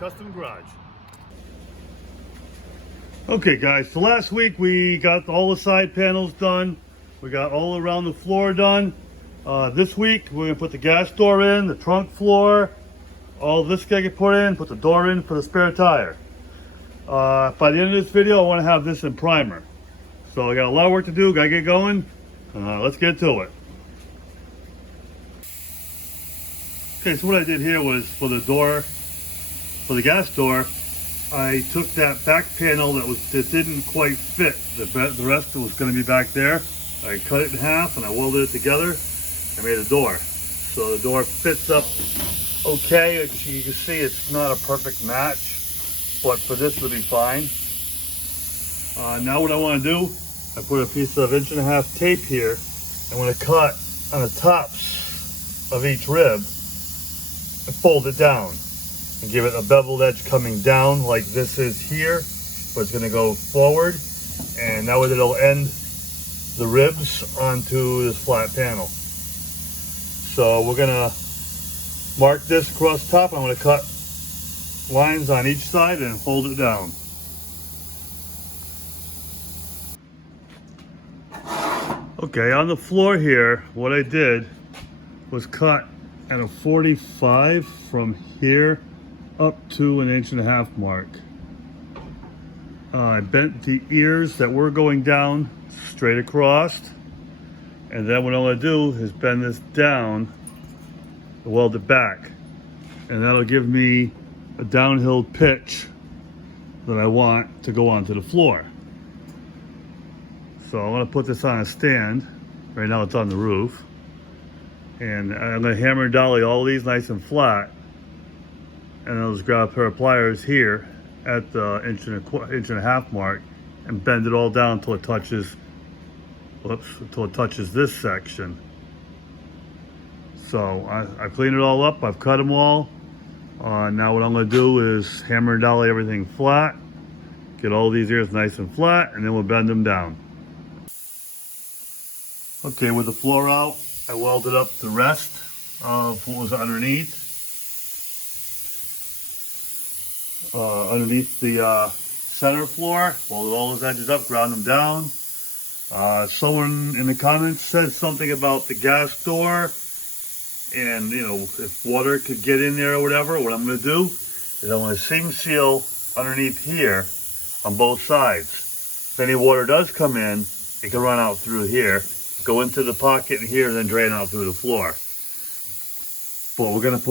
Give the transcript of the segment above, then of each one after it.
Custom Garage. Okay guys, so last week we got all the side panels done. We got all around the floor done. This week we're gonna put the gas door in, the trunk floor, all this guy get put in, put the door in for the spare tire. By the end of this video I want to have this in primer. So I got a lot of work to do, gotta get going. Let's get to it. Okay, so what I did here was for the door, for the gas door, I took that back panel that didn't quite fit. The rest was going to be back there. I cut it in half and I welded it together. I made a door. So the door fits up okay. You can see it's not a perfect match, but for this it'll be fine. Now what I want to do, I put a piece of 1.5" tape here. I'm going to cut on the tops of each rib and fold it down and give it a beveled edge coming down like this is here, but it's going to go forward, and that way it'll end the ribs onto this flat panel. So we're going to mark this across the top. I'm going to cut lines on each side and fold it down. Okay, on the floor here, what I did was cut at a 45 from here up to 1.5" mark. I bent the ears that were going down straight across, and then what I'm going to do is bend this down and weld it back, and that'll give me a downhill pitch that I want to go onto the floor. So I'm going to put this on a stand. Right now it's on the roof, and I'm going to hammer and dolly all these nice and flat. And I'll just grab a pair of pliers here at the 1.5" mark and bend it all down until it touches, this section. So I cleaned it all up, I've cut them all. Now what I'm going to do is hammer and dolly everything flat, get all these ears nice and flat, and then we'll bend them down. Okay, with the floor out, I welded up the rest of what was underneath. Underneath the center floor, welded all those edges up, ground them down. Someone in the comments said something about the gas door, and you know, if water could get in there or whatever, what I'm going to do is I'm going to seam seal underneath here on both sides. If any water does come in, it can run out through here, go into the pocket in here, and then drain out through the floor. But we're going to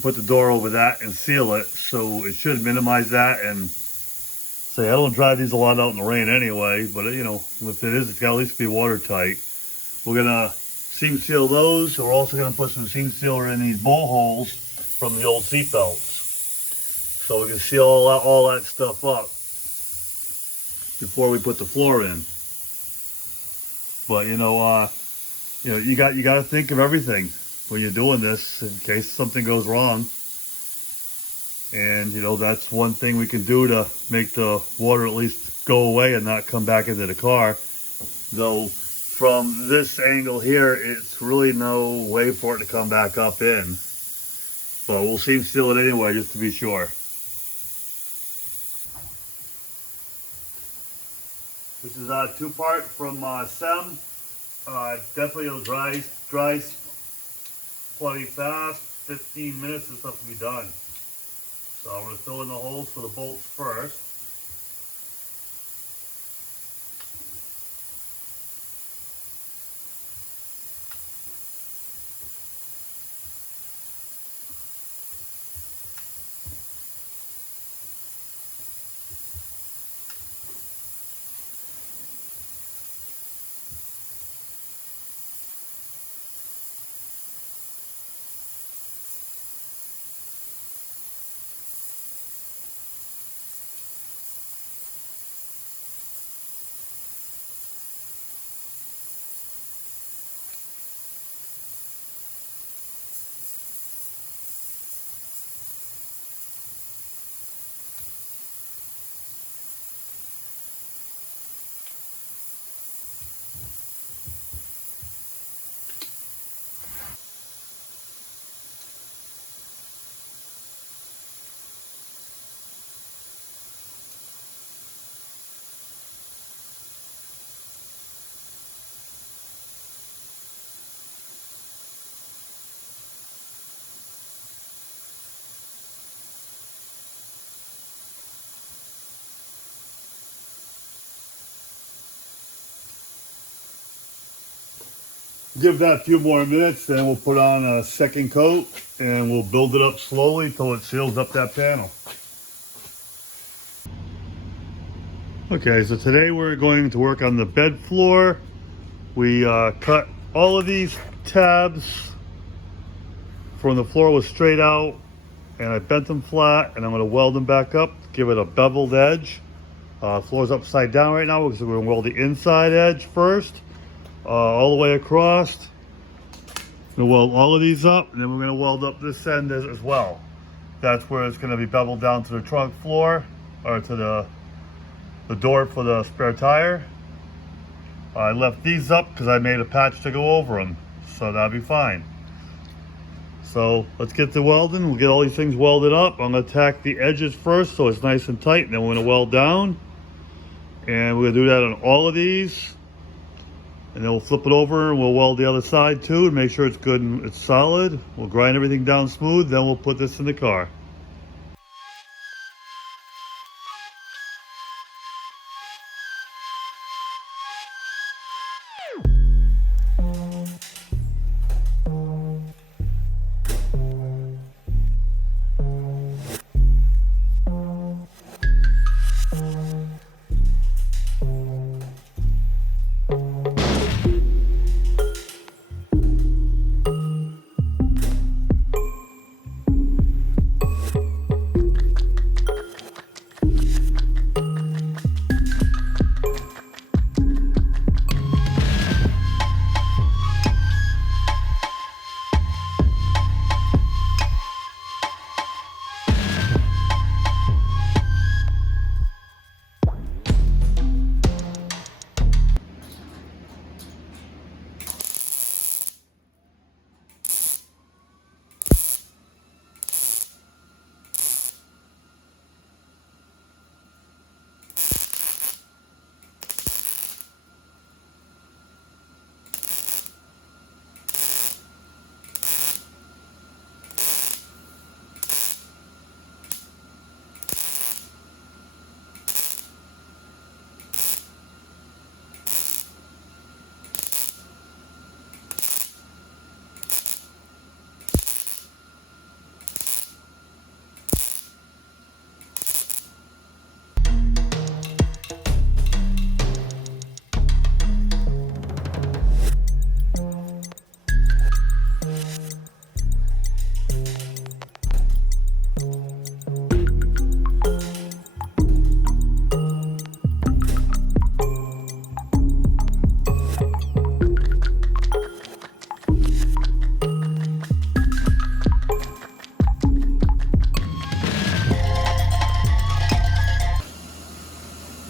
put the door over that and seal it, so it should minimize that. And say, I don't drive these a lot out in the rain anyway, but you know, if it is, it's got to at least be watertight. We're gonna seam seal those. We're also gonna put some seam sealer in these bowl holes from the old seat belts, so we can seal all that stuff up before we put the floor in. But you know, you got to think of everything when you're doing this in case something goes wrong. And you know, that's one thing we can do to make the water at least go away and not come back into the car. Though from this angle here, it's really no way for it to come back up in. But we'll seam seal it anyway, just to be sure. This is a two-part from SEM. Definitely it'll dry plenty fast. 15 minutes and stuff will be done. So I'm going to fill in the holes for the bolts first. give that a few more minutes, then we'll put on a second coat and we'll build it up slowly till it seals up that panel. Okay, so today we're going to work on the bed floor. We cut all of these tabs from the floor was straight out, and I bent them flat, and I'm going to weld them back up, give it a beveled edge. Floor's upside down right now because we're going to weld the inside edge first, all the way across. We'll weld all of these up, and then we're going to weld up this end as well. That's where it's going to be beveled down to the trunk floor, or to the door for the spare tire. I left these up because I made a patch to go over them, so that'll be fine. So let's get to welding. We'll get all these things welded up. I'm going to tack the edges first so it's nice and tight, and then we're going to weld down. And we're going to do that on all of these. And then we'll flip it over and we'll weld the other side too and make sure it's good and it's solid. We'll grind everything down smooth, then we'll put this in the car.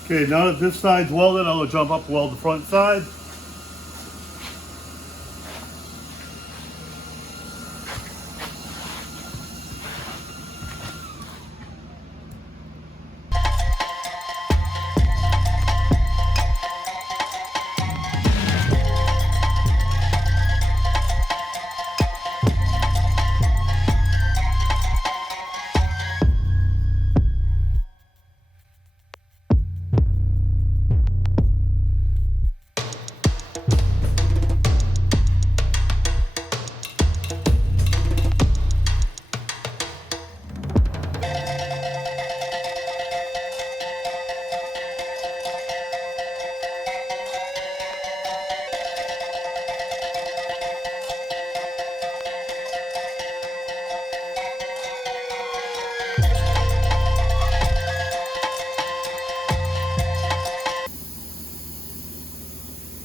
Okay, now that this side's welded, I'm going to jump up and weld the front side.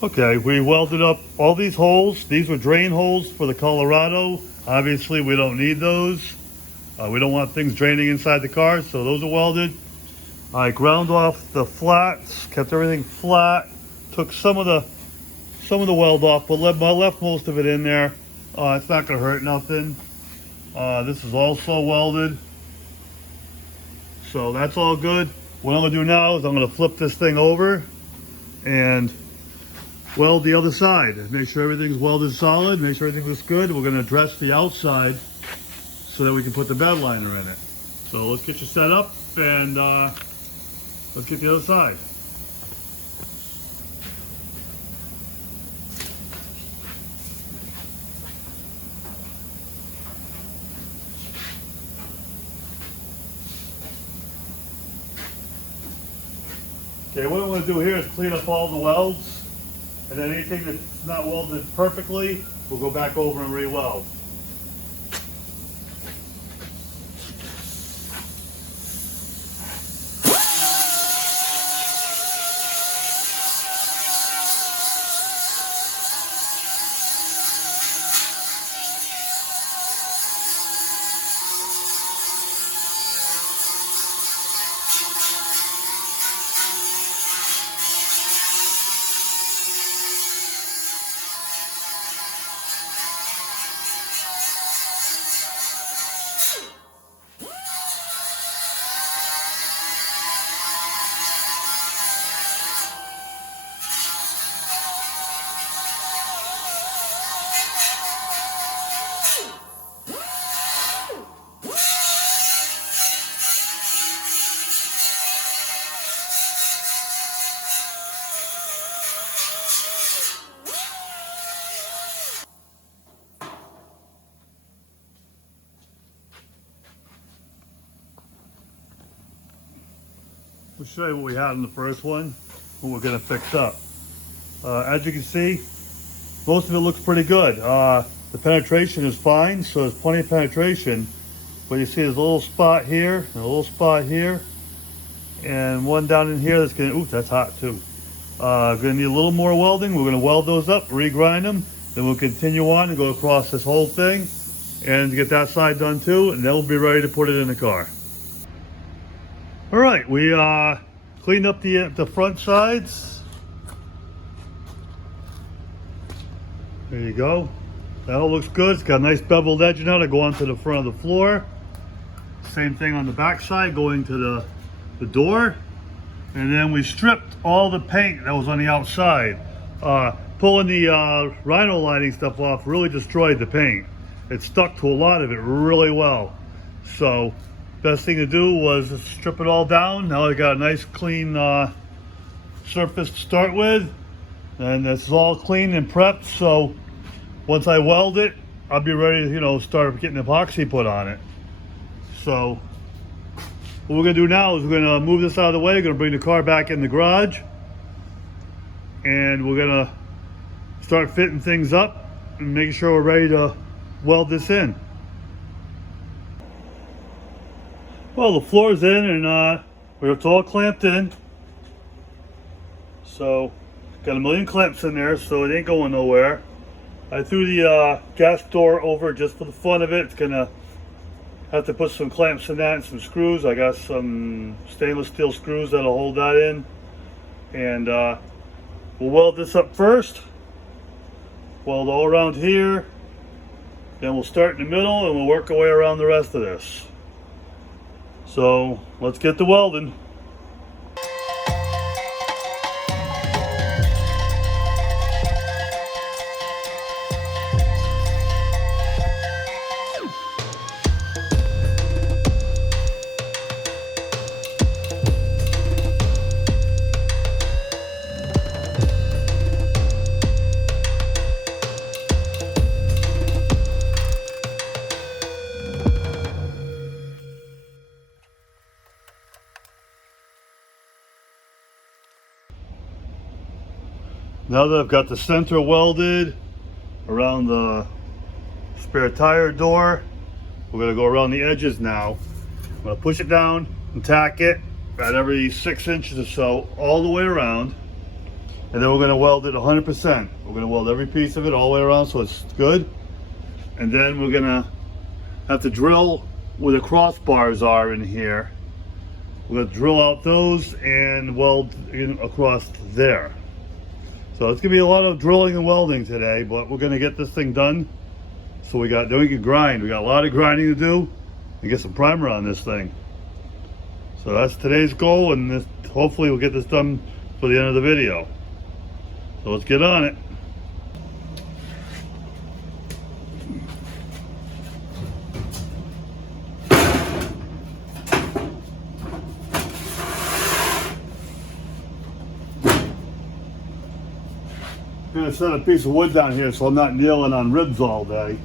Okay, we welded up all these holes. These were drain holes for the Colorado. Obviously, we don't need those. We don't want things draining inside the car, so those are welded. I ground off the flats, kept everything flat, took some of the weld off, but left most of it in there. It's not going to hurt nothing. This is also welded, so that's all good. What I'm going to do now is I'm going to flip this thing over and weld the other side. Make sure everything's welded solid, make sure everything looks good. We're going to dress the outside so that we can put the bed liner in it. So let's get you set up and let's get the other side. Okay, what I'm going to do here is clean up all the welds, and then anything that's not welded perfectly, we'll go back over and re-weld. We'll show you what we had in the first one, what we're going to fix up. As you can see, most of it looks pretty good. The penetration is fine, so there's plenty of penetration. But you see there's a little spot here, and a little spot here, and one down in here that's going to, ooh, that's hot too. Going to need a little more welding. We're going to weld those up, regrind them, then we'll continue on and go across this whole thing and get that side done too, and then we'll be ready to put it in the car. All right, we cleaned up the front sides. There you go. That all looks good. It's got a nice beveled edge now to go onto the front of the floor. Same thing on the back side, going to the door. And then we stripped all the paint that was on the outside. Pulling the rhino lining stuff off really destroyed the paint. It stuck to a lot of it really well. So best thing to do was strip it all down. Now I got a nice clean surface to start with. And this is all clean and prepped. So once I weld it, I'll be ready to, start getting epoxy put on it. So what we're gonna do now is we're gonna move this out of the way. We're gonna bring the car back in the garage, and we're gonna start fitting things up and making sure we're ready to weld this in. Well, the floor's in, and it's all clamped in. So got a million clamps in there, so it ain't going nowhere. I threw the gas door over just for the fun of it. It's gonna have to put some clamps in that and some screws. I got some stainless steel screws that'll hold that in. And we'll weld this up first. Weld all around here. Then we'll start in the middle and we'll work our way around the rest of this. So let's get to welding. Now that I've got the center welded around the spare tire door, we're going to go around the edges now. I'm going to push it down and tack it at every 6 inches or so all the way around. And then we're going to weld it 100%. We're going to weld every piece of it all the way around so it's good. And then we're going to have to drill where the crossbars are in here. We're going to drill out those and weld in across there. So it's gonna be a lot of drilling and welding today, but we're gonna get this thing done. So then we can grind. We got a lot of grinding to do and get some primer on this thing. So that's today's goal, and hopefully we'll get this done for the end of the video. So let's get on it. I'm gonna set a piece of wood down here so I'm not kneeling on ribs all day.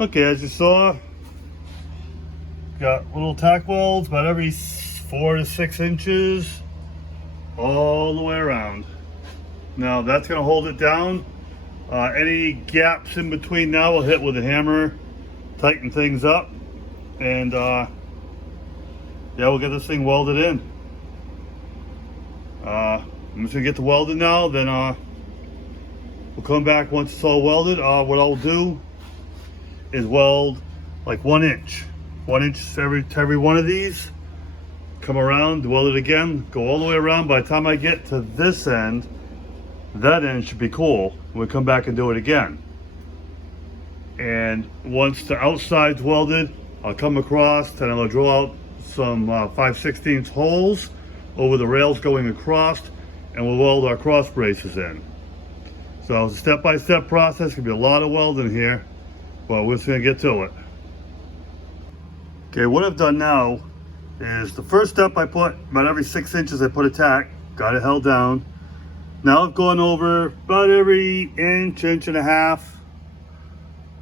Okay, as you saw, got little tack welds about every 4 to 6 inches all the way around. Now that's going to hold it down. Any gaps in between now we'll hit with a hammer, tighten things up, and yeah, we'll get this thing welded in. I'm just going to get the welded now, then we'll come back once it's all welded. What I'll do is weld like 1 inch. 1 inch to every one of these. Come around, weld it again, go all the way around. By the time I get to this end, that end should be cool. We'll come back and do it again. And once the outside's welded, I'll come across and I'll drill out some 5/16 holes over the rails going across, and we'll weld our cross braces in. So it's a step-by-step process. Gonna be a lot of welding here, but we're just gonna get to it. Okay, what I've done now is the first step I put about every 6 inches I put a tack, got it held down. Now I've gone over about every inch, inch and a half,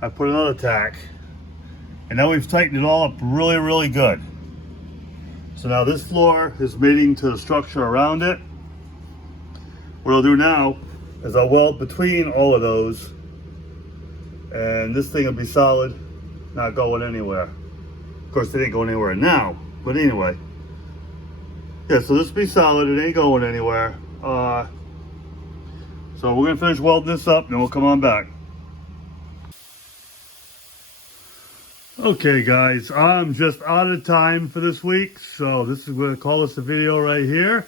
I put another tack. And now we've tightened it all up really, really good. So now this floor is mating to the structure around it. What I'll do now is I'll weld between all of those, and this thing will be solid, not going anywhere. Of course, it ain't going anywhere now, but anyway. Yeah, so this will be solid, it ain't going anywhere. So we're gonna finish welding this up, and then we'll come on back. Okay guys, I'm just out of time for this week, so this is going to call this a video right here.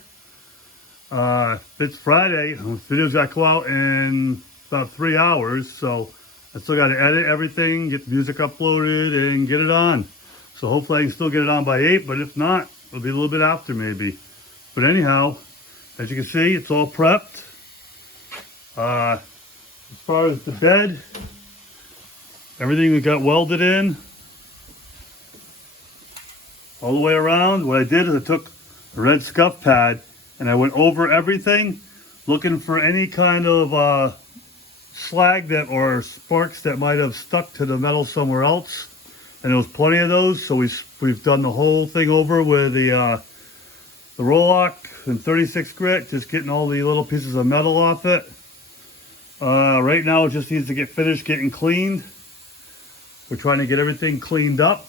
It's Friday, the video's got to go out in about 3 hours, so I still got to edit everything, get the music uploaded, and get it on. So hopefully I can still get it on by 8, but if not, it'll be a little bit after maybe. But anyhow, as you can see, it's all prepped. As far as the bed, everything we got welded in all the way around. What I did is I took a red scuff pad and I went over everything looking for any kind of slag that or sparks that might have stuck to the metal somewhere else, and there was plenty of those. So we've done the whole thing over with the Roll-Lock and 36 grit, just getting all the little pieces of metal off it. Right now it just needs to get finished getting cleaned. We're trying to get everything cleaned up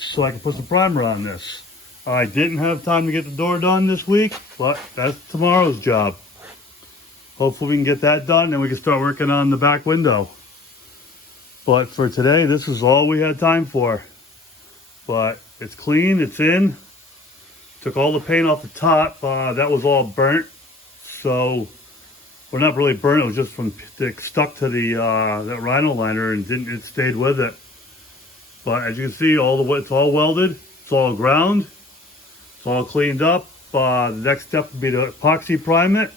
so I can put some primer on this. I didn't have time to get the door done this week, but that's tomorrow's job. Hopefully we can get that done and we can start working on the back window. But for today, this is all we had time for. But it's clean, it's in. Took all the paint off the top. That was all burnt. So, well, not really burnt, it was just from it stuck to the that rhino liner, and it stayed with it. But as you can see, it's all welded, it's all ground, it's all cleaned up. The next step would be to epoxy prime it,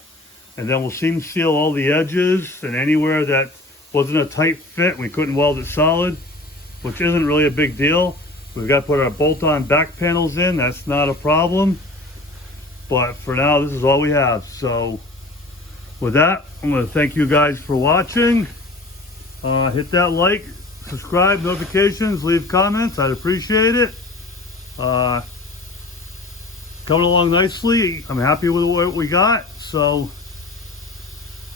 and then we'll seam seal all the edges, and anywhere that wasn't a tight fit, we couldn't weld it solid, which isn't really a big deal. We've got to put our bolt-on back panels in, that's not a problem. But for now, this is all we have. So with that, I'm going to thank you guys for watching. Hit that like, subscribe, notifications, leave comments. I'd appreciate it. Coming along nicely. I'm happy with what we got. So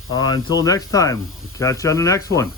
until next time, we'll catch you on the next one.